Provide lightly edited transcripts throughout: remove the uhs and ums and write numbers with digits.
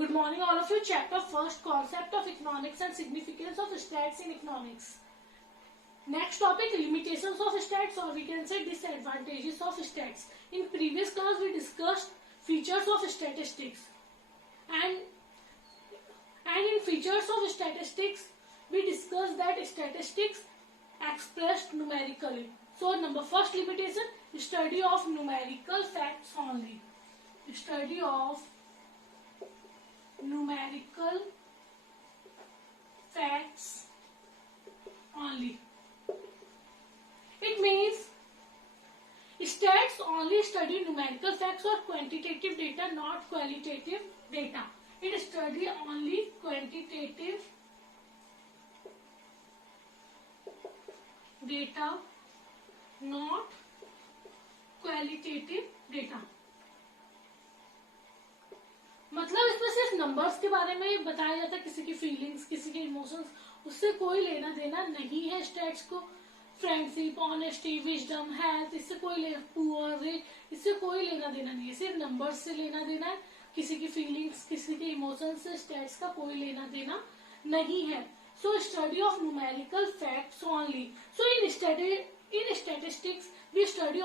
Good morning all of you. Chapter first, concept of economics and significance of stats in economics. Next topic, limitations of stats, or we can say disadvantages of stats. In previous class we discussed features of statistics, and in features of statistics we discussed that statistics expressed numerically. So number first limitation, study of numerical facts only. Study of numerical facts only. It means stats only study numerical facts or quantitative data, not qualitative data. It study only quantitative data, not qualitative data. मतलब इसमें सिर्फ numbers के बारे में बताया जाता है, किसी की फीलिंग्स, किसी के इमोशंस, उससे कोई लेना देना नहीं है स्टैट्स को. फ्रेंडशिप, ऑनेस्टी, विजडम, हेल्थ, इससे कोई पुअर, रिच, इससे कोई लेना देना नहीं है. सिर्फ नंबर्स से लेना देना है. किसी की फीलिंग्स, किसी के इमोशंस से स्टैट्स का कोई लेना देना नहीं है. So study of numerical facts only. So in statistics we study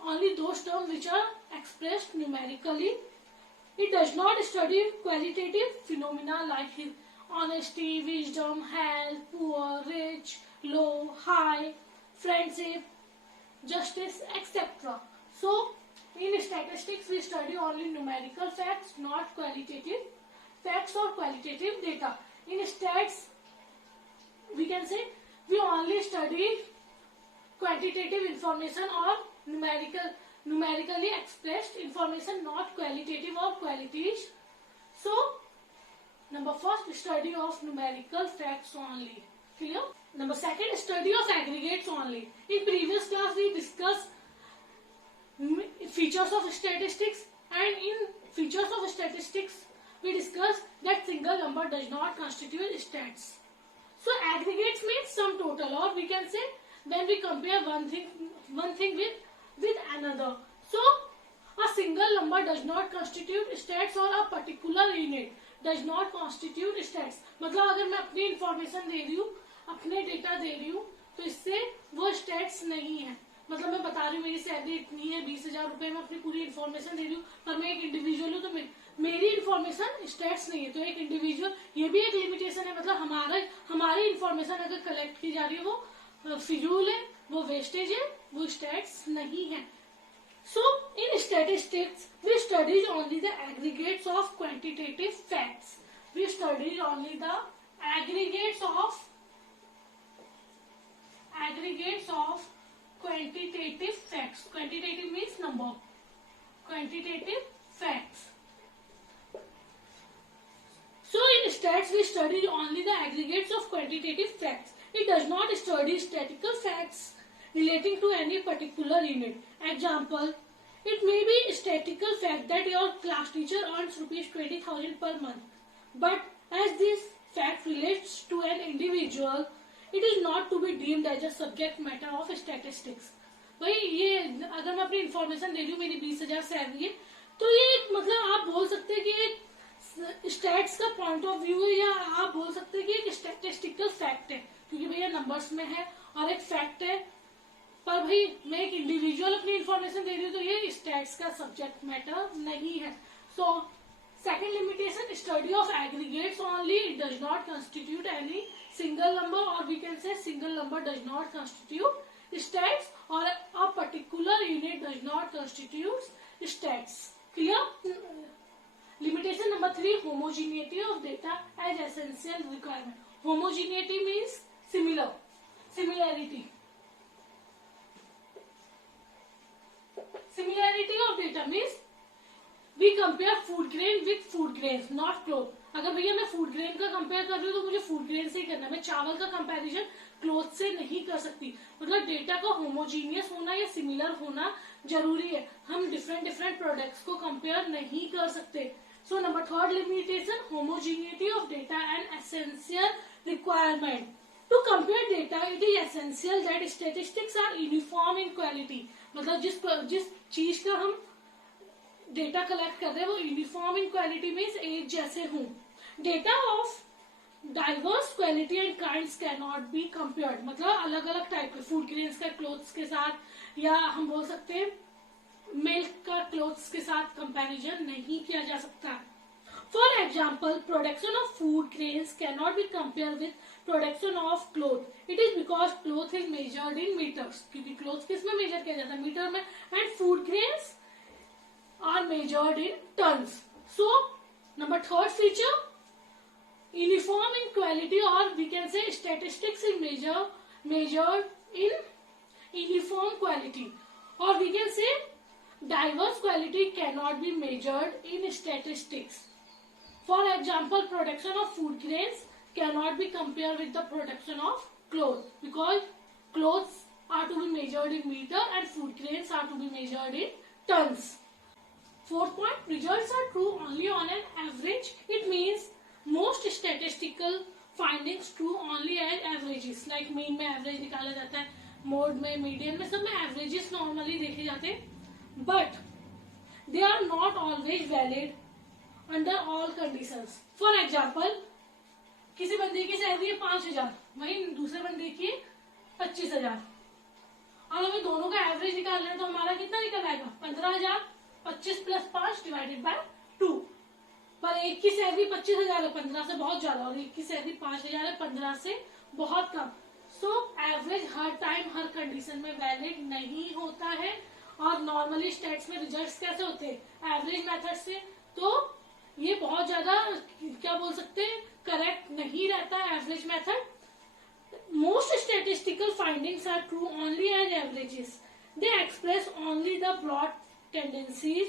only those terms which are expressed numerically. It does not study qualitative phenomena like honesty, wisdom, health, poor, rich, low, high, friendship, justice, etc. So, in statistics, we study only numerical facts, not qualitative facts or qualitative data. In stats, we can say we only study quantitative information or numerically expressed information, not qualitative or qualities. So, number first, study of numerical facts only. Clear? Number second, study of aggregates only. In previous class, we discussed features of statistics, and in features of statistics, we discussed that single number does not constitute stats. So, aggregates means sum total, or we can say when we compare one thing with another. So, a single number does not constitute stats or a particular unit does not constitute stats. मतलब अगर मैं अपनी information दे रही हूँ, अपने data दे रही हूँ, तो इससे वो स्टैट्स नहीं है. मतलब मैं बता रही हूँ मेरी सैलरी इतनी है, 20,000 रुपए में अपनी पूरी इन्फॉर्मेशन दे रही हूँ, पर मैं एक इंडिविजुअल हूँ, तो मेरी इन्फॉर्मेशन स्टैट्स नहीं है. तो एक इंडिविजुअल, ये भी एक लिमिटेशन है. मतलब हमारी इन्फॉर्मेशन अगर कलेक्ट की जा रही है, वो फिजूल है, वो वेस्टेज है, वो स्टैट्स नहीं है. So, in statistics, we study only the aggregates of quantitative facts. We study only the aggregates of quantitative facts. Quantitative means number. Quantitative facts. So, in stats, we study only the aggregates of quantitative facts. It does not study statistical facts relating to any particular unit. Example, it may be a statistical fact that your class teacher earns rupees 20,000 per month, but as this fact relates to an individual, it is not to be deemed as a subject matter of statistics. भाई ये अगर मैं अपनी information दे रही हूँ, मेरी 20,000 salary है, तो ये मतलब आप बोल सकते हैं कि एक स्टैट्स का पॉइंट ऑफ व्यू है, या आप बोल सकते हैं कि एक स्टैटिस्टिकल फैक्ट है, क्योंकि भैया नंबर्स में है और एक फैक्ट है. पर भाई मैं एक इंडिविजुअल अपनी इंफॉर्मेशन दे रही हूँ, तो ये स्टैट्स का सब्जेक्ट मैटर नहीं है. So second limitation, study of aggregates only. It does not constitute any single number, और we can say single number does not constitute stats, और a particular unit does not constitute stats. Clear? Limitation number 3, homogeneity of data as essential requirement. Homogeneity means similarity. Similarity of data means we compare food grain with food grains, not cloth. अगर भैया मैं food grain का compare कर रही हूँ, तो मुझे food grain से ही करना है. मैं चावल का कंपैरिजन क्लोथ से नहीं कर सकती. मतलब डेटा का होमोजीनियस होना या सिमिलर होना जरूरी है. हम डिफरेंट प्रोडक्ट्स को कंपेयर नहीं कर सकते. So number third limitation, homogeneity of data and essential requirement. To compare data, it is essential that statistics are uniform in quality. मतलब जिस चीज का हम डेटा कलेक्ट कर रहे हैं वो uniform in quality quality means एक जैसे हूँ. Data of diverse quality and kinds can not be compared, मतलब अलग अलग टाइप के फूड ग्रेन्स का क्लोथ्स के साथ, या हम बोल सकते हैं मिल्क का क्लोथ्स के साथ कंपैरिजन नहीं किया जा सकता. For example, production of food grains can not be compare with production of cloth. It is because cloth is measured in metres, क्योंकि क्लोथ किस में मेजर किया जाता है, मीटर में, and food grains are measured in tons. So number third feature, uniform in quality, or we can say statistics is measured in uniform quality, or we can say diverse quality cannot be measured in statistics. For example, production of food grains cannot be compared with the production of clothes, because clothes are to be measured in meter and food grains are to be measured in tons. Fourth point, results are true only on an average. It means most statistical findings true only as averages. Like mean में average निकाला जाता है, mode में, median में, सब में averages normally देखे जाते हैं, but they are not always valid under all conditions. For example, किसी बंदे की सैलरी है 5,000, वहीं दूसरे बंदे की 25,000, और हमें दोनों का एवरेज निकालना है, तो हमारा कितना निकल आएगा, 15,000. 25 प्लस 5 डिवाइडेड बाय 2. पर एक की सैलरी 25,000 है, 15 से बहुत ज्यादा, और एक की सैलरी 5,000 है, 15 से बहुत कम. सो एवरेज हर टाइम हर कंडीशन में वैलिड नहीं होता है. और नॉर्मली स्टैट्स में रिजल्ट्स कैसे होते हैं, एवरेज मेथड से, तो ये बहुत ज्यादा क्या बोल सकते हैं, करेक्ट नहीं रहता है average method. Most statistical findings are true only as averages. They express only the broad tendencies.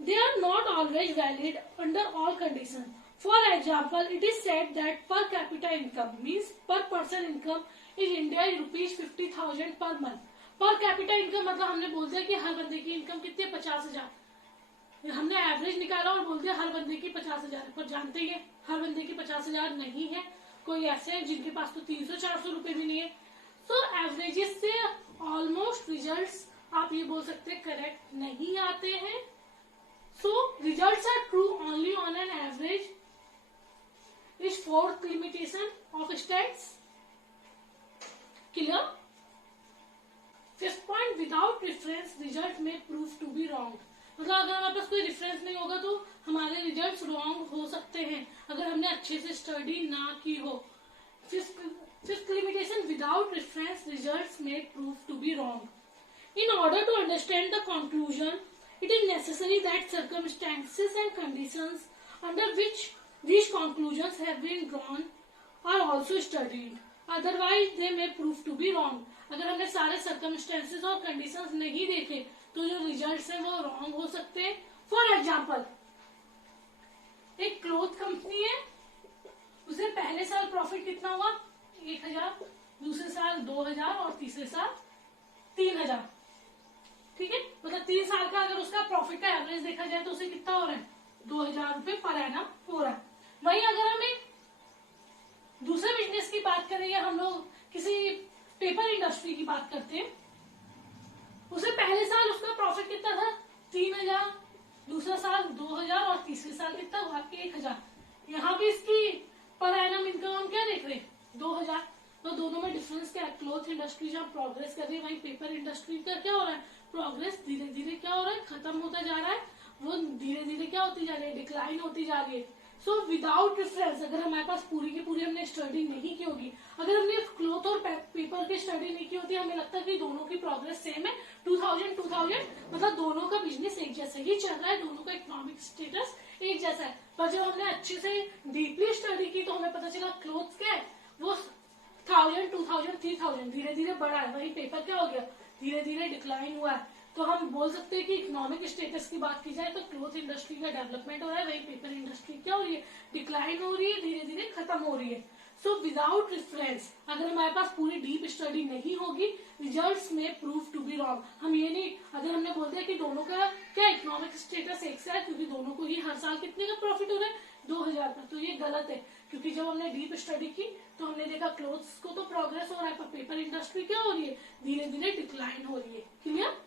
They are not always valid under all conditions. For example, it is said that per capita income means per person income in India is rupees 50,000 per month. Per capita income मतलब हमने बोल दिया कि हर बंदे की income कितनी है, 50,000. हमने एवरेज निकाला और बोल दिया हर बंदे की 50,000 है, पर जानते ही है हर बंदे की 50,000 नहीं है. कोई ऐसे हैं जिनके पास तो 300-400 रुपए भी नहीं है. सो एवरेजेस से ऑलमोस्ट रिजल्ट्स आप ये बोल सकते हैं करेक्ट नहीं आते हैं. So results are true only on an average is fourth limitation of stats. Clear? Fifth point, without reference result may prove to be wrong. मतलब अगर हमारे पास कोई रेफरेंस नहीं होगा तो हमारे रिजल्ट्स रॉन्ग हो सकते हैं अगर हमने अच्छे से स्टडी ना की हो. Fifth limitation, without reference results may prove to be wrong. In order to understand the conclusion, it is necessary that circumstances and conditions under which these conclusions have been drawn are also studied. Otherwise, they may prove to be wrong. अगर हमने सारे circumstances और conditions नहीं देखे तो जो results हैं वो wrong हो सकते हैं. For example, एक क्लोथ कंपनी है, उसे पहले साल प्रॉफिट कितना हुआ, 1,000, दूसरे साल 2,000 और तीसरे साल 3,000. ठीक है, मतलब 3 साल का अगर उसका प्रॉफिट का एवरेज देखा जाए तो उसे कितना हो रहा है, 2,000 रुपए पर एनम हो रहा है. वहीं अगर हम एक दूसरे बिजनेस की बात करें या हम लोग किसी पेपर इंडस्ट्री की बात करते हैं, उसे पहले साल उसका प्रॉफिट कितना था, 3,000, दूसरा साल 2,000 और तीसरे साल कितना हुआ, 1,000. यहाँ भी इसकी पर एनम इनकम हम क्या देख रहे हैं, 2,000. तो दोनों में डिफरेंस क्या है, क्लोथ इंडस्ट्री जहाँ प्रोग्रेस कर रही है, वहीं पेपर इंडस्ट्री का क्या हो रहा है, प्रोग्रेस धीरे धीरे क्या हो रहा है, खत्म होता जा रहा है, वो धीरे धीरे क्या होती जा रही है, डिक्लाइन होती जा रही है. सो विदाउट रेफरेंस, अगर हमारे पास पूरी की पूरी हमने स्टडी नहीं की होगी, अगर हमने क्लोथ और पेपर की स्टडी नहीं की होती, हमें लगता है कि दोनों की प्रोग्रेस सेम है, 2000 मतलब दोनों का बिजनेस एक जैसा ही चल रहा है, दोनों का इकोनॉमिक स्टेटस एक जैसा है. पर जब हमने अच्छे से डीपली स्टडी की तो हमें पता चला क्लोथ क्या है, वो 1,000, 2,000, 3,000 धीरे धीरे बढ़ा है, वही पेपर क्या हो गया, धीरे धीरे डिक्लाइन हुआ है. तो हम बोल सकते हैं कि इकोनॉमिक स्टेटस की बात की जाए तो क्लोथ इंडस्ट्री का डेवलपमेंट हो रहा है, वही पेपर इंडस्ट्री क्या हो रही है, डिक्लाइन हो रही है, धीरे धीरे खत्म हो रही है. सो विदाउट रेफरेंस, अगर हमारे पास पूरी डीप स्टडी नहीं होगी, रिजल्ट्स में प्रूव टू बी रॉन्ग. हम ये नहीं, अगर हमने बोल दिया कि दोनों का क्या इकोनॉमिक स्टेटस एक से है, क्योंकि दोनों को ही हर साल कितने का प्रॉफिट हो रहा है, 2,000 का, तो ये गलत है. क्योंकि जब हमने डीप स्टडी की तो हमने देखा क्लोथ्स को तो प्रोग्रेस हो रहा है, पर पेपर इंडस्ट्री क्या हो रही है, धीरे धीरे डिक्लाइन हो रही है. क्लियर?